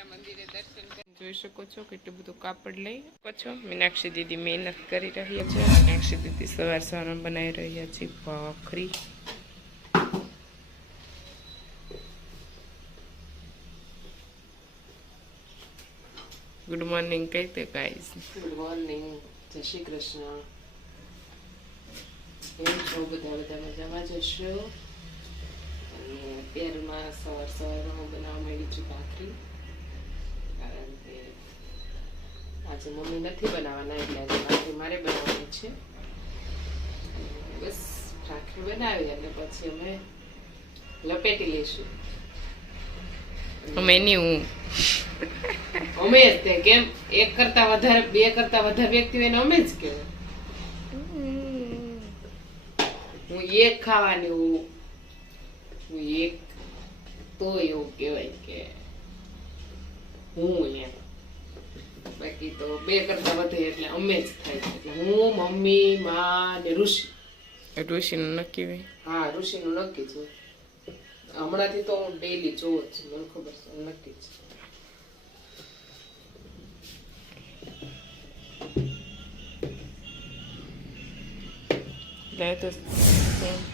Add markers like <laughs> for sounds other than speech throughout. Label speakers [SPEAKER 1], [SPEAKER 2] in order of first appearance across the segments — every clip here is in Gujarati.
[SPEAKER 1] જોઈ શકો છો કેટલું બધું કાપડ લઈ શકો છો. મીનાક્ષી દીદી મહેનત કરી રહ્યા છે. મીનાક્ષી દીદી સવાર સવારમાં બનાવી રહ્યા છે ભાખરી. ગુડ મોર્નિંગ કઈ તે ગાઈસ
[SPEAKER 2] ગુડ મોર્નિંગ જય શ્રી કૃષ્ણ. એમ છો બધા? બધા મજામાં જશો અને અત્યારમાં સવાર સવારમાં હું બનાવવા માંડી છું ભાખરી કારણ કે આજે મમ્મી નથી બનાવવાના એટલે આજે ભાખરી મારે બનાવવાની છે. બસ રાખડી બનાવી અને પછી અમે લપેટી લઈશું.
[SPEAKER 1] અમે એની હું.
[SPEAKER 2] અમે જ તે કેમ? એક કરતા વધારે બે કરતા વધારે વ્યક્તિ હોય અમે જ કહેવાય હું એક ખાવાની હું હું એક તો એવું કહેવાય કે હું એમ બાકી તો બે કરતા વધે એટલે અમે જ થાય એટલે હું મમ્મી માં ને ઋષિ.
[SPEAKER 1] ઋષિનું નક્કી હોય?
[SPEAKER 2] હા ઋષિનું નક્કી છે. હમણાંથી તો હું ડેલી જોઉં જ છું મને ખબર છે નક્કી છે.
[SPEAKER 1] is. તો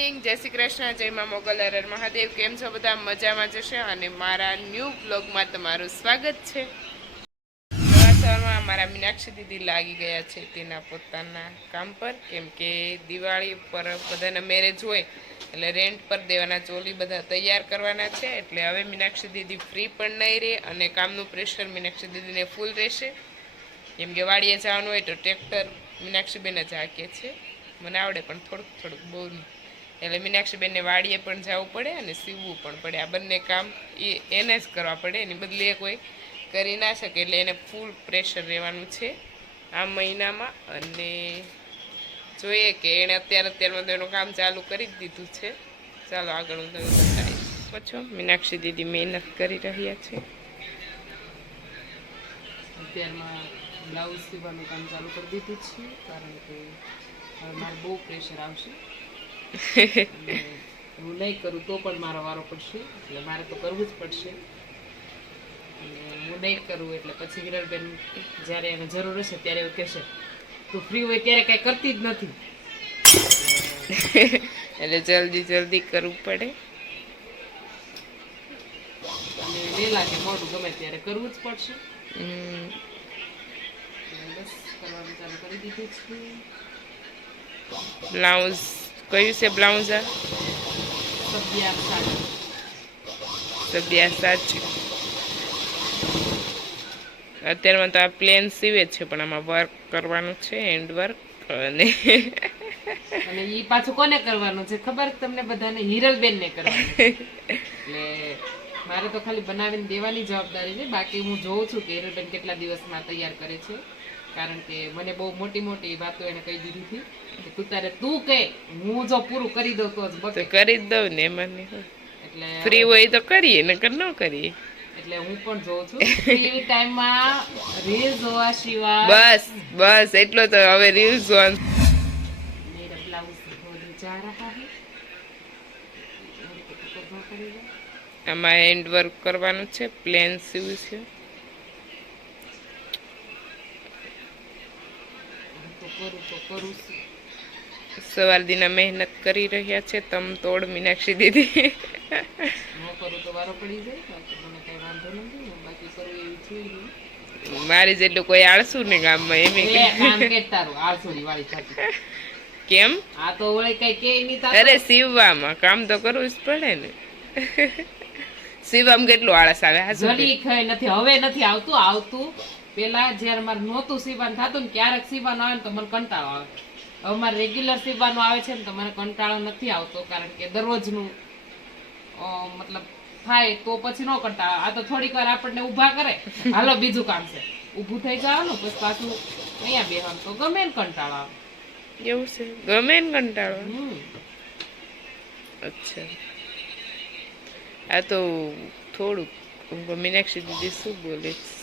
[SPEAKER 1] મોર્નિંગ જય શ્રી કૃષ્ણ. જય મા મોગલ હરર મહાદેવ. કેમ છો બધા? મજામાં જશે અને મારા ન્યૂ બ્લોગમાં તમારું સ્વાગત છે. સવાર સવારમાં મારા મીનાક્ષી દીદી લાગી ગયા છે તેના પોતાના કામ પર. કેમ કે દિવાળી પર બધાના મેરેજ હોય એટલે રેન્ટ પર દેવાના ચોલી બધા તૈયાર કરવાના છે. એટલે હવે મીનાક્ષી દીદી ફ્રી પણ નહીં રહે અને કામનું પ્રેશર મીનાક્ષી દીદીને ફૂલ રહેશે. કેમ કે વાડીએ જવાનું હોય તો ટ્રેક્ટર મીનાક્ષીબેન જ છે. મને આવડે પણ થોડુંક થોડુંક બહુ નહીં એટલે મીનાક્ષીબેનને વાડીએ પણ જવું પડે અને સીવવું પણ પડે. આ બંને કામ એ એને જ કરવા પડે. એની બદલે કોઈ કરી ના શકે એટલે એને ફૂલ પ્રેશર રહેવાનું છે આ મહિનામાં. અને જોઈએ કે એણે અત્યારે અત્યારમાં તો એનું કામ ચાલુ કરી દીધું છે. ચાલો આગળ હું તમને બતાવીશ. પછી. મીનાક્ષી દીદી મહેનત કરી રહ્યા છે.
[SPEAKER 2] અત્યારમાં બ્લાઉઝ સીવવાનું કામ ચાલુ કરી દીધું છે, કારણ કે મારે બહુ પ્રેશર આવશે. હું નહીં કરું તો પણ મારો વારો પડશે. એટલે મારે તો કરવું જ પડશે. અને હું નહીં કરું એટલે પછી વિરલબેન જ્યારે એને જરૂર હશે ત્યારે એવું કહેશે તું ફ્રી હોય ત્યારે કાંઈ કરતી જ નથી.
[SPEAKER 1] એટલે જલ્દી જલ્દી કરવું પડે.
[SPEAKER 2] અને વહેલા કે મોડું ગમે ત્યારે કરવું જ પડશે. બસ કરવાનું ચાલુ કરી દીધું છે.
[SPEAKER 1] બ્લાઉઝ કયું છે બ્લાઉઝ? આ સબ્યા સાચું અત્યારમાં તો આ પ્લેન સીવે છે પણ આમાં વર્ક કરવાનું છે હેન્ડ વર્ક અને
[SPEAKER 2] અને ઈ પાછું કોને કરવાનું છે? ખબર છે તમને બધાને? હિરલબેન ને કરવાનું એટલે મારે તો ખાલી બનાવીને દેવાની જવાબદારી છે. બાકી હું જોઉં છું કે હિરલબેન કેટલા દિવસમાં તૈયાર કરે છે. કારણ કે મને બહુ મોટી મોટી વાતો એને કહી દીધી હતી. તું તારે તું કે હું જો પૂરું કરી દઉં તો જ
[SPEAKER 1] કરી દઉં ને મને
[SPEAKER 2] એટલે
[SPEAKER 1] ફ્રી હોય તો કરીએ નકર ન કરીએ.
[SPEAKER 2] એટલે હું પણ જોઉં છું. ફ્રી ટાઈમમાં રીલ જોવા સિવાય
[SPEAKER 1] બસ બસ એટલો તો હવે
[SPEAKER 2] રીલ જોવા મેરા બ્લાઉઝ ધોને જા રહા હે.
[SPEAKER 1] આમાં હેન્ડ વર્ક કરવાનું છે પ્લેન સીવું છે.
[SPEAKER 2] કરું તો કરું છું.
[SPEAKER 1] સવાર દિના મહેનત કરી રહ્યા છે તમ તોડ મીનાક્ષી દીદી. મારી જેટલું કોઈ આળસું ને ગામમાં એમ
[SPEAKER 2] કામ આ તો.
[SPEAKER 1] અરે સીવવામાં કામ તો કરવું જ પડે ને. સીવવામાં કેટલું આળસ આવે
[SPEAKER 2] નથી હવે નથી આવતું આવતું. પેલા જ્યારે મારે નહોતું સીવાનું થતું ને ક્યારેક સીવાનું આવે ને તો મને કંટાળો આવે. હવે મારે રેગ્યુલર સીવાનું આવે છે ને તો મને કંટાળો નથી આવતો કારણ કે દરરોજનું મતલબ થાય તો પછી નો કંટાળો આ તો થોડીક વાર આપણને ઊભા કરે. હાલો બીજું કામ છે. ઊભું થઈ જવાનું પછી પાછું અહીંયા બેહવાનું. તો ગમે ને કંટાળો આવે.
[SPEAKER 1] એવું છે? ગમે ને કંટાળો અચ્છા. આ તો થોડુંક મીનાક્ષી દીદી શું બોલે છે?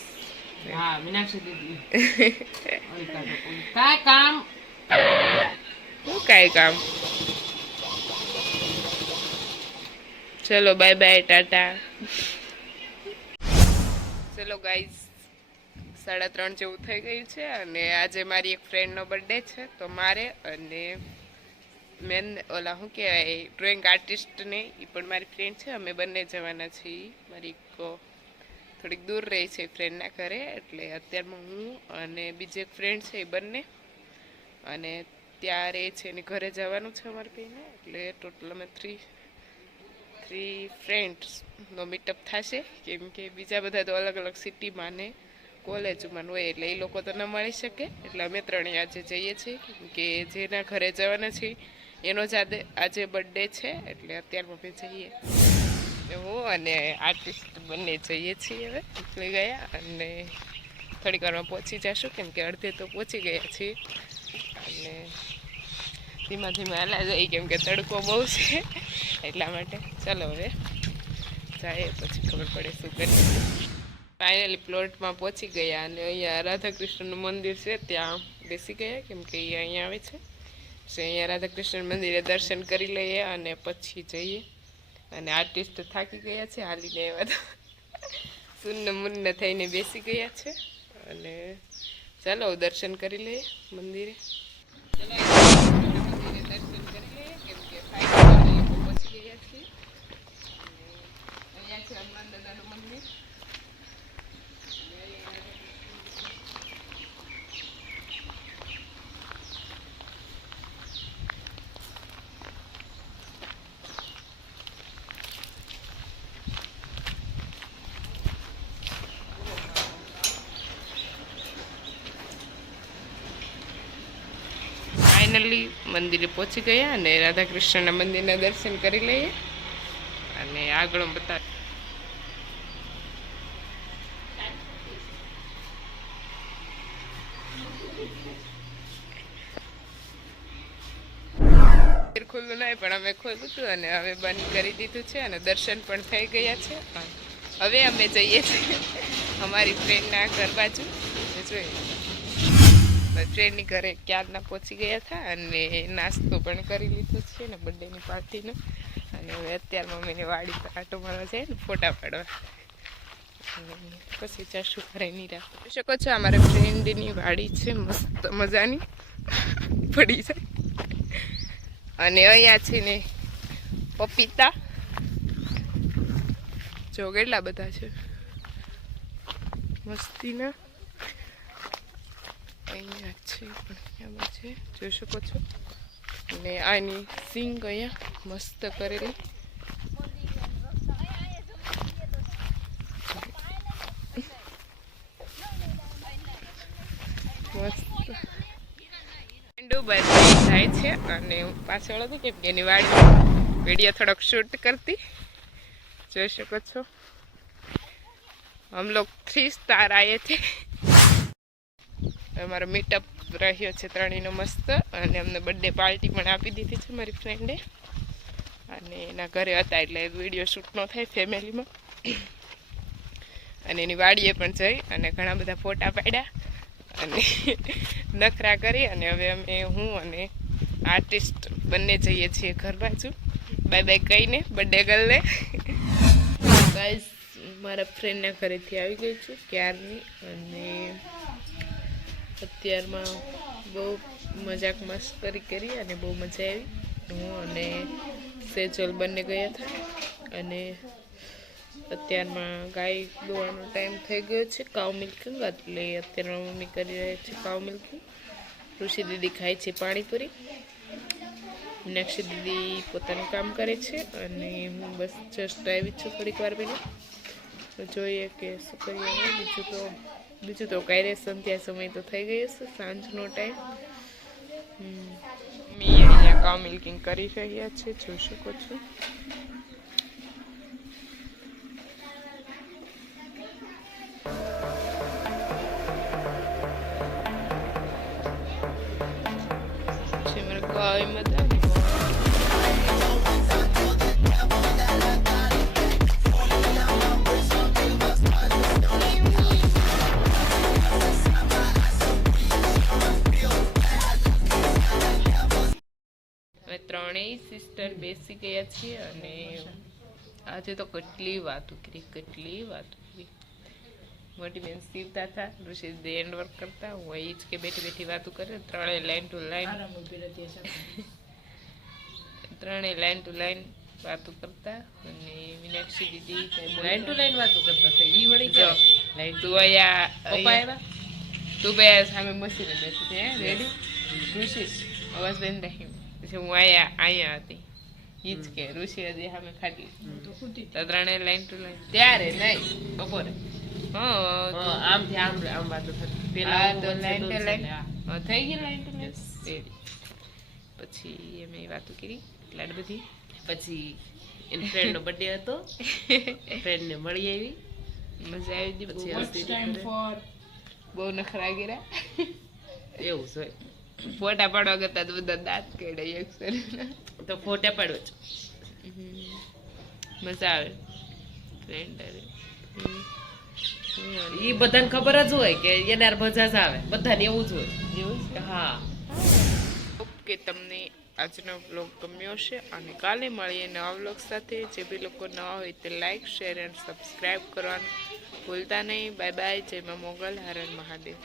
[SPEAKER 2] હા મીનાક્ષી દીદી. <laughs> કાંઈ કામ?
[SPEAKER 1] શું કાંઈ કામ? ચલો બાય બાય ટાટા. ચલો ગાઈઝ સાડા ત્રણ જેવું થઈ ગયું છે અને આજે મારી એક ફ્રેન્ડનો બર્થડે છે તો મારે અને મેન ઓલા શું કહેવાય ડ્રોઈંગ આર્ટિસ્ટને એ પણ મારી ફ્રેન્ડ છે અમે બંને જવાના છીએ. મારી એક થોડીક દૂર રહે છે ફ્રેન્ડના ઘરે, એટલે અત્યારમાં હું અને બીજી એક ફ્રેન્ડ છે એ બંને. અને ત્યારે છે એને ઘરે જવાનું છે અમારે બેને, એટલે ટોટલ અમે થ્રી થ્રી ફ્રેન્ડ્સનો મીટઅપ થશે. કેમ કે બીજા બધા તો અલગ અલગ સિટીમાં ને કોલેજમાં હોય, એટલે એ લોકો તો ન મળી શકે. એટલે અમે ત્રણેય આજે જઈએ છીએ. કે જેના ઘરે જવાના છીએ એનો જ આજે આજે બર્થડે છે, એટલે અત્યારમાં અમે જઈએ. હું અને આર્ટિસ્ટ બંને જઈએ છીએ હવે, નીકળી ગયા અને થોડીક વારમાં પહોંચી જશું, કેમ કે અડધે તો પહોંચી ગયા છીએ. અને ધીમા ધીમા હાલા જઈ કેમ કે તડકો બહુ છે, એટલા માટે. ચાલો હવે જાય પછી ખબર પડે શું કરીએ. ફાઇનલી પ્લોટમાં પહોંચી ગયા અને અહીંયા રાધાકૃષ્ણનું મંદિર છે, ત્યાં બેસી ગયા, કેમ કે એ અહીંયા આવે છે. તો અહીંયા રાધાકૃષ્ણ મંદિરે દર્શન કરી લઈએ અને પછી જઈએ. અને આર્ટિસ્ટ થાકી ગયા છે, હાલીને એવા તો સુન્ન મુન્ન થઈને બેસી ગયા છે. અને ચાલો, દર્શન કરી લઈએ મંદિરે દર્શન કરી લઈએ કેમ કે finally અમે પહોંચી ગયા છીએ અને અહીંયા છે હનુમાન દાદાનું મંદિર ફાઇનલી મંદિરે પહોંચી ગયા અને રાધાકૃષ્ણના મંદિરના દર્શન કરી લઈએ. અને આગળ બતા ખુલ્લું નહીં, પણ અમે ખોલ્યું હતું અને હવે બંધ કરી દીધું છે અને દર્શન પણ થઈ ગયા છે. હવે અમે જઈએ છીએ અમારી ફ્રેન્ડના ઘર બાજુ. જોઈએ ફ્રેન્ડની ઘરે ક્યારના પહોંચી ગયા હતા અને નાસ્તો પણ કરી લીધો છે ને બર્થડેની પાર્ટીનો. અને હવે અત્યારે મમ્મીને વાડી પર આટો મારવા જાય ને ફોટા પાડવા. પછી જશું ઘરે નહીં રાખી. શકો છો અમારા ફ્રેન્ડની વાડી છે, મસ્ત મજાની. પડી જાય. અને અહીંયા છે ને પપીતા. જો કેટલા બધા છે. મસ્તીના. અહીંયા છે, પણ છે. જોઈ શકો છો. અને આની સિંગ અહીંયા મસ્ત કરેલી. જાય છે અને હું પાછળ કેમ કે એની વાડી વીડિયો થોડોક શૂટ કરતી. જોઈ શકો છો. હમ થ્રી સ્ટાર આયે છે. અમારો મીટઅપ રહ્યો છે ત્રણેયનો મસ્ત, અને અમને બર્થડે પાર્ટી પણ આપી દીધી છે મારી ફ્રેન્ડે અને એના ઘરે હતા એટલે વીડિયો શૂટ ન થાય ફેમિલીમાં અને એની વાડીએ પણ જઈ અને ઘણા બધા ફોટા પાડ્યા. અને નખરા કરી અને હવે અમે હું અને આર્ટિસ્ટ બંને જઈએ છીએ ઘર બાજુ. બાય બાય કહીને બર્થડે ગર્લને ગાઈઝ મારા ફ્રેન્ડના ઘરેથી આવી ગઈ છું ક્યારની? અને અત્યારમાં બહુ મજાક મસ્કરી કરી અને બહુ મજા આવી. હું અને સેજલ બંને ગયા હતા. અને અત્યારમાં ગાય દોવાનો ટાઈમ થઈ ગયો છે કાવ મિલ્કિંગ એટલે અત્યારમાં મમ્મી કરી રહ્યા છે કાવ મિલ્કિંગ ઋષિ દીદી ખાય છે પાણીપુરી. મીનાક્ષી દીદી પોતાનું કામ કરે છે અને હું બસ જસ્ટ આવી છું થોડીક વાર પહેલાં. જોઈએ કે શું કરીએ બીજું તો બીજું તો કાંઈ સંધ્યા સમય તો થઈ ગયો છે, સાંજનો ટાઈમ મી અહીંયા કામ મિલ્કિંગ કરી રહ્યા છે, જોઈ શકો છો. ભાઈ મજા અમે ત્રણેય સિસ્ટર બેસી ગયા છીએ અને આજે તો કેટલી વાતો કરી કેટલી વાતો કરી મોટી બેન સીવતા હતા ઋષિ એન્ડ વર્ક કરતા હું અહીં જ કે બેઠી બેઠી વાતો કરે ત્રણેય લાઈન ટુ લાઈન ત્રણેય લાઈન ટુ લાઈન વાતો કરતા અને મીનાક્ષી દીદી
[SPEAKER 2] લાઈન ટુ લાઈન વાતો કરતા થઈ ઈ વળી
[SPEAKER 1] જો?
[SPEAKER 2] લાઈન
[SPEAKER 1] ટુ આયા
[SPEAKER 2] પપ્પા આવ્યા?
[SPEAKER 1] તું બે સામે મસીને બેસી છે હે રેડી ઋષિ અવાજ બેન રાખી પછી હું આયા અહીંયા હતી. ઈ કે ઋષિ હજી સામે ખાટી. તો ત્રણેય લાઈન ટુ લાઈન ત્યારે નહીં બપોરે. હા
[SPEAKER 2] હા, આમ આમ વાતો થતી. પેલા
[SPEAKER 1] તો લાઈન ટુ લાઈન
[SPEAKER 2] છે, હા.
[SPEAKER 1] હા, થઈ ગઈ લાઈન ટુ લાઈન પછી અમે વાતો કરી એટલા બધી.
[SPEAKER 2] પછી એની ફ્રેન્ડ નો બર્થડે હતો. <laughs> ફ્રેન્ડને મળી આવી.
[SPEAKER 1] મજા આવી હતી.
[SPEAKER 2] પછી
[SPEAKER 1] બહુ નખરા કર્યા.
[SPEAKER 2] એવું છે
[SPEAKER 1] ફોટા પાડવા કરતા તો બધા દાંત કેળાય અક્ષર
[SPEAKER 2] તો ફોટા પાડો છો.
[SPEAKER 1] મજા આવે. ફ્રેન્ડ
[SPEAKER 2] ઈ બધાને ખબર જ હોય કે એનાર મજા જ આવે. બધાને એવું જ હોય.
[SPEAKER 1] એવું છે?
[SPEAKER 2] હા.
[SPEAKER 1] કે તમને આજનો બ્લોગ ગમ્યો છે અને કાલે મળીએ નવા બ્લોગ સાથે. જે બી લોકો નવા હોય તે લાઈક શેર એન્ડ સબસ્ક્રાઈબ કરવાનું ભૂલતા નહીં. બાય બાય જય મોગલ. હરણ મહાદેવ.